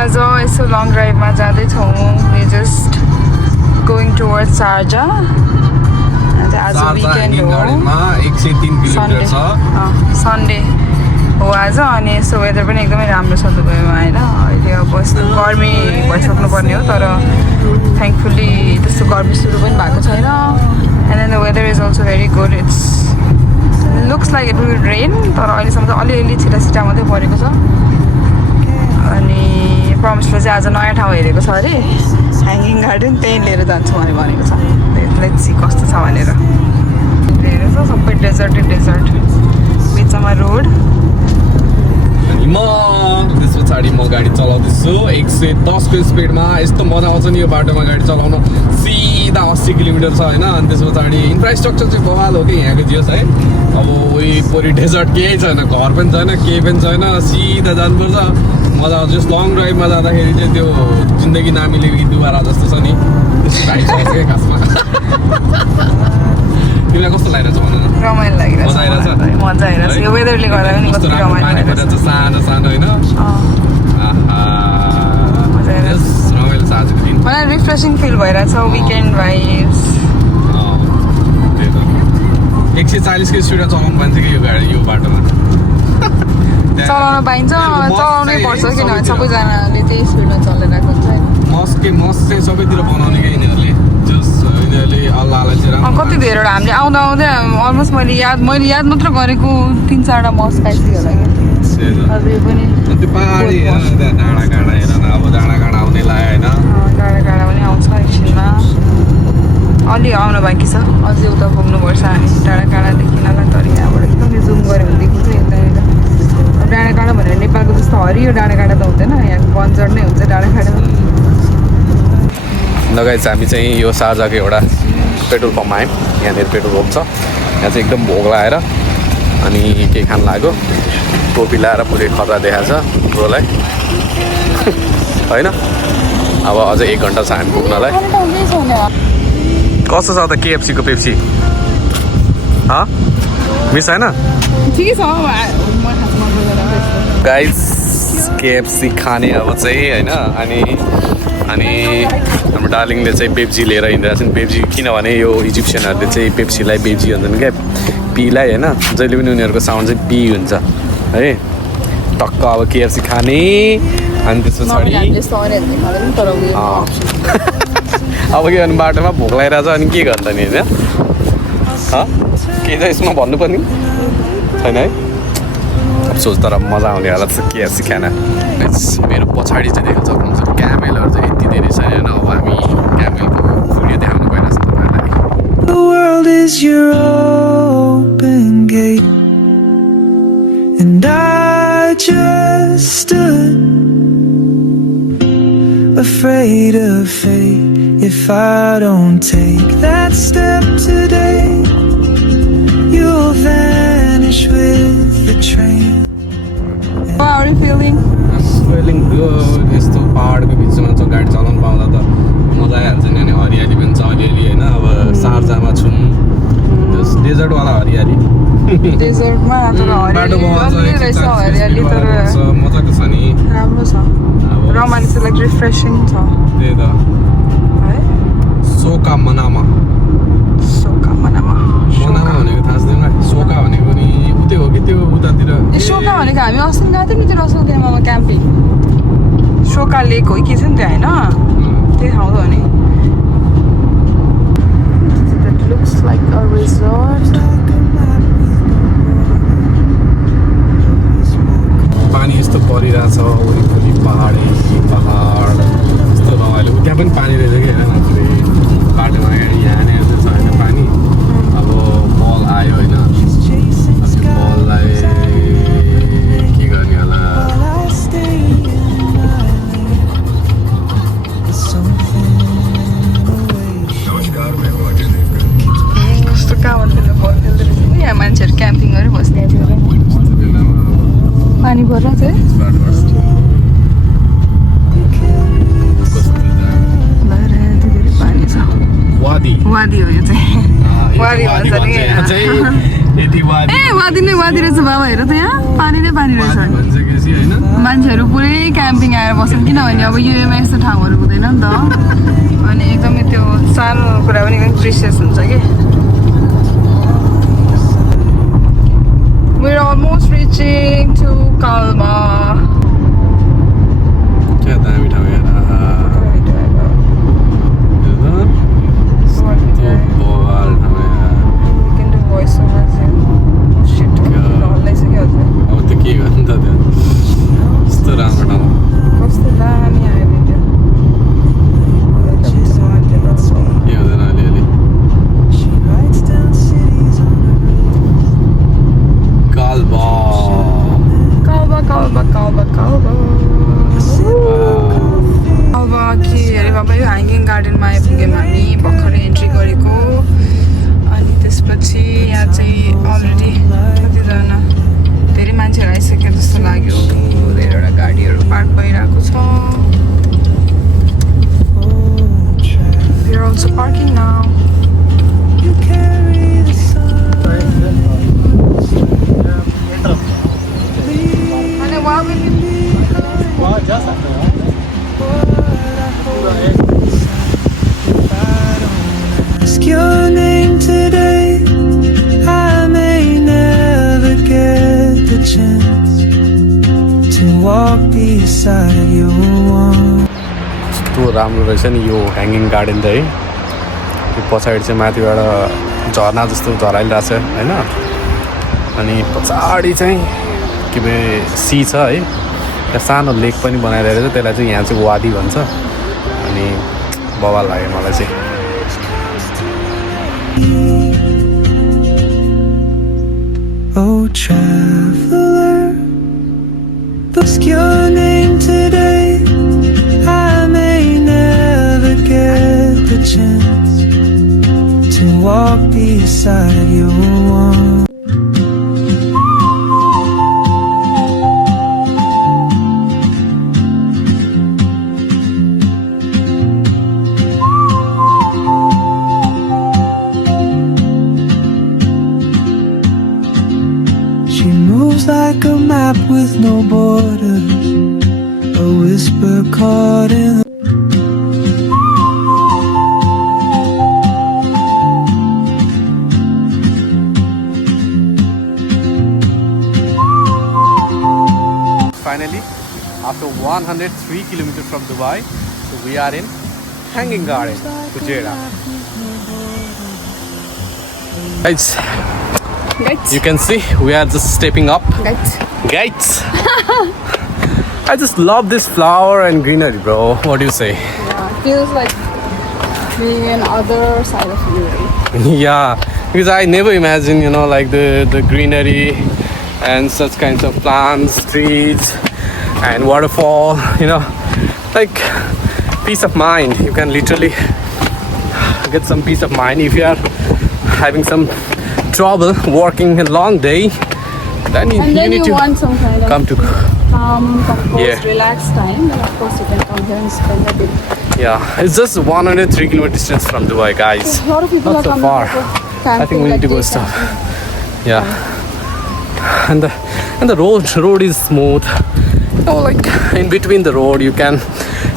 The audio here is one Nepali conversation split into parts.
आज यसो लङ ड्राइभमा जाँदैछौँ we just going towards Sharjah आज विकेन्ड हो सन्डे हो आज अनि यसो वेदर पनि एकदमै राम्रो छ दुबईमा होइन अहिले अब यस्तो गर्मी भइसक्नु पर्ने हो तर थ्याङ्कफुल्ली त्यस्तो गर्मी सुरु पनि भएको छैन and then the weather is also very good it's looks like it will rain तर अहिलेसम्म चाहिँ अलिअलि छिटा मात्रै परेको छ अनि प्रमिसले चाहिँ आज नयाँ ठाउँ हेरेको छ अरे ह्याङ्गिङ गार्डन त्यहीँ लिएर जान्छु भने भनेको छ लेट्स सी कस्तो छ भनेर हेरेको छ सबै डेजर्ट बिचमा रोड म त्यस पछाडि म गाडी चलाउँदैछु 110 को स्पिडमा यस्तो मजा आउँछ नि यो बाटोमा गाडी चलाउन सिधा 80 किलोमिटर छ होइन अनि त्यस पछाडि इन्फ्रास्ट्रक्चर चाहिँ बवाल हो कि यहाँको जियोस् है अब वरिपरि डेजर्ट केही छैन घर पनि छैन केही पनि छैन सिधा जानुपर्छ मजा आउँछ जस्तो लङ ड्राइभमा जाँदाखेरि चाहिँ त्यो जिन्दगी नामिले दुबारा जस्तो छ नि त्यस्तो टाइप छ क्या खासमा तिमीलाई कस्तो लागिरहेछ भन न रमाइलो लागिरहेछ मजा आइरहेछ यो वेदरले गर्दा पनि कस्तो रमाइलो लागिरहेछ सानो होइन रमाइलो छ आजको दिन मलाई रिफ्रेसिङ फिल भइरहेछ विकेन्ड भाइब्स 140 को स्पिडमा चलाउनु पाइन्छ कि यो गाडी यो बाटोमा चलाउन पाइन्छ चलाउनै पर्छ किनभने सबैजनाले त्यही स्पिडमा चलिरहेको हुन्छ मस चाहिँ सबैतिर बनाउने क्या यिनीहरूले अल्लाहलाई चाहिँ कति धेरैवटा हामीले आउँदा अलमोस्ट मैले याद मात्र गरेको 3-4वटा मस पाइसक्यो होला क्या अझै पनि त्यो पहाडी डाँडा काँडा हेर न अब डाँडा काँडा आउने लाग्यो होइन डाँडा काँडा पनि आउँछ एकछिनमा अलि आउनु बाँकी छ अझै उता पुग्नुपर्छ हामी डाँडा काँडादेखिनलाई तर यहाँबाट एकदमै जुम गऱ्यो भने देखिन्छ यतानिर डाँडा काँडा भनेर नेपालको जस्तो हरियो डाँडा काँडा त हुँदैन यहाँको बन्जर नै हुन्छ डाँडा काँडामा लगायत हामी चाहिँ यो शारजाको एउटा पेट्रोल पम्पमा आयौँ यहाँनिर पेट्रोल पम्प छ यहाँ चाहिँ एकदम भोक लगाएर अनि केही खान लाग्यो टोपी लाएर पुरै खतरा देखाएको छ ब्रोलाई होइन अब अझ 1 घन्टा छ हामी पुग्नलाई कस्तो छ त केएफसीको पेप्सी मिस होइन ठिकै छ गाइस केएफसी खाने अब चाहिँ होइन अनि हाम्रो डार्लिङले चाहिँ पेप्सी लिएर हिँडिरहेको छ नि पेप्सी किनभने यो इजिप्सियनहरूले चाहिँ पेप्सीलाई पेप्सी भन्छन् क्या पीलाई होइन जहिले पनि उनीहरूको साउन्ड चाहिँ पी हुन्छ है टक्क अब केएफसी खाने अनि त्यस पछाडि अब के गर्नु बाटोमा भोक लगाइरहेछ अनि के गर्छ नि होइन केही त यसमा भन्नुपर्ने छैन है सोच तर मजा आउने होला केएफसी खाना मेरो पछाडि चाहिँ देखाउँछ क्यामेलहरू चाहिँ यति धेरै छ होइन अब हामी क्यामेलको भिडियो देखाउनु भइरहेछ तपाईँहरूलाई The world is your open gate and I just stood afraid of fate if I don't take that step today you'll vanish with the train How are you feeling? feeling good यस्तो पहाडको बिचमा छ गाडी चलाउनु पाउँदा त मजा आइहाल्छ नि अनि हरियाली पनि छ अलिअलि होइन अब शारजामा छौँ डेजर्टवाला हरियाली डेजर्टमा हरियाली तर मजाको छ नि राम्रो छ रोमान्स लाइक रिफ्रेसिङ छ त्यही त है सोका मनामा भनेको थाहा छैन सोका भनेको नि उतै हो कि त्यो उतातिर सोका भनेको हामी अस्ति गएको थियौँ नि त्यो रसल गेममा क्याम्पिङ सोका लेक हो कि छ नि त्यो होइन त्यही ठाउँ हो नि That looks like a resort पानी यस्तो परिरहेछ वरिपरि पहाड यस्तो रमाइलो त्यहाँ पनि पानी रहेछ कि होइन बाटोमा अगाडि यहाँ नै छ होइन पानी अब बल आयो होइन बललाई के गर्ने होला कस्तो कहाँबाट खेल्नु बल खेल्दो रहेछ यहाँ मान्छेहरू क्याम्पिङ गरेर बस्ने पानी भरेर चाहिँ वादी हो यो चाहिँ वादी भन्छ नि यति वादी ए वादी नै वादी रहेछ बाबा हेर त यहाँ पानी नै पानी रहेछ भन्छ केसी होइन मान्छेहरू पुरै क्याम्पिङ आएर बस्छन् किनभने अब युएमा यस्तो ठाउँहरू हुँदैन नि त अनि एकदमै त्यो सानो कुरा पनि एकदम प्रिसियस हुन्छ कि We're almost reaching to Kalma. क्या दामी ठाउँ यार बवाल ठाउँ यार अब त्यो के गर्नु त त्यो यस्तो राम्रो ठाउँ के हुँदैन अलिअलि काल्बा अब के अरे बाबा यो ह्याङ्गिङ गार्डनमा आइपुग्यौँ हामी भर्खरै एन्ट्री गरेको अनि त्यसपछि यहाँ चाहिँ अलरेडी कतिजना धेरै मान्छेहरू आइसक्यो जस्तो लाग्यो धेरैवटा गाडीहरू पार्क भइरहेको छ We are also parking now. अनि वहाँ पनि Ask your name today. I may never get the chance to walk beside your one. कस्तो राम्रो रहेछ नि यो ह्याङ्गिङ गार्डन त है त्यो पछाडि चाहिँ माथिबाट झर्ना जस्तो झराइरहेछ होइन अनि पछाडि चाहिँ के भए सी छ है त्यहाँ सानो लेक पनि बनाइरहेको छ त्यसलाई चाहिँ यहाँ चाहिँ वादी भन्छ अनि बवाल लाग्यो मलाई चाहिँ Oh traveler, ask your name today. I may never get the chance to walk beside your one. She moves like a map with no borders, a whisper caught in the Finally, after 103 kilometers from Dubai, so we are in Hanging Garden, Fujairah. Guys, you can see we are just stepping up. Gates. I just love this flower and greenery, bro. What do you say? Yeah, feels like being in other side of UAE. Yeah, because I never imagined, you know, like the greenery and such kinds of plants, trees, and waterfall. You know, like peace of mind. You can literally get some peace of mind if you are having some trouble working a long day. Then you And then need you to want some kind of come to calm, composed, Yeah. relaxed time. Then of course you can come here and spend a bit. yeah. It's just 103 kilometer distance from Dubai, guys. A lot of people Not are so coming far. for I think camping, we need like to go day stop. camping. Yeah, and the road is smooth. You know, like in between the road, you can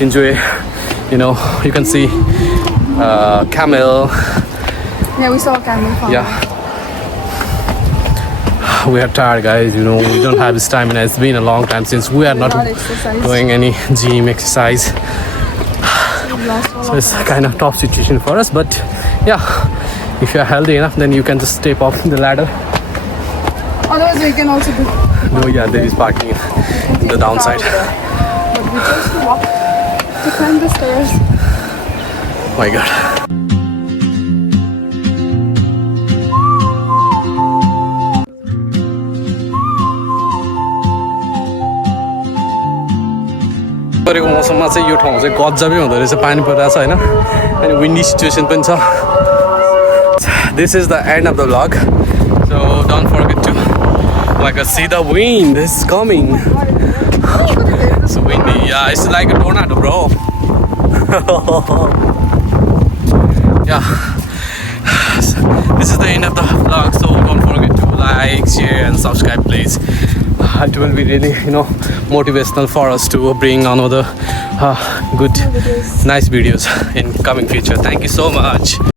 enjoy. You know, you can see camel. Yeah, we saw a camel farm. Yeah. We are tired, guys. You know, we don't have this time, and it's been a long time since we are not exercised. doing any gym exercise. We've lost all So of it's kind of tough situation for us, but yeah, if you are healthy enough, then you can just step up the ladder. Otherwise, we can also do. No, yeah, there is parking in the downside. But we chose to walk to climb the stairs. My God. गरेको मौसममा चाहिँ यो ठाउँ चाहिँ गजबै हुँदो रहेछ पानी परिरहेछ होइन अनि विन्डी सिचुएसन पनि छ This is the end of the vlog, so don't forget to like see the wind is coming. It's windy, yeah, it's like a tornado, bro. Yeah, this is the end of the vlog, so don't forget to like, share and subscribe please. It will be really, motivational for us to bring another good, nice videos in coming future. Thank you so much.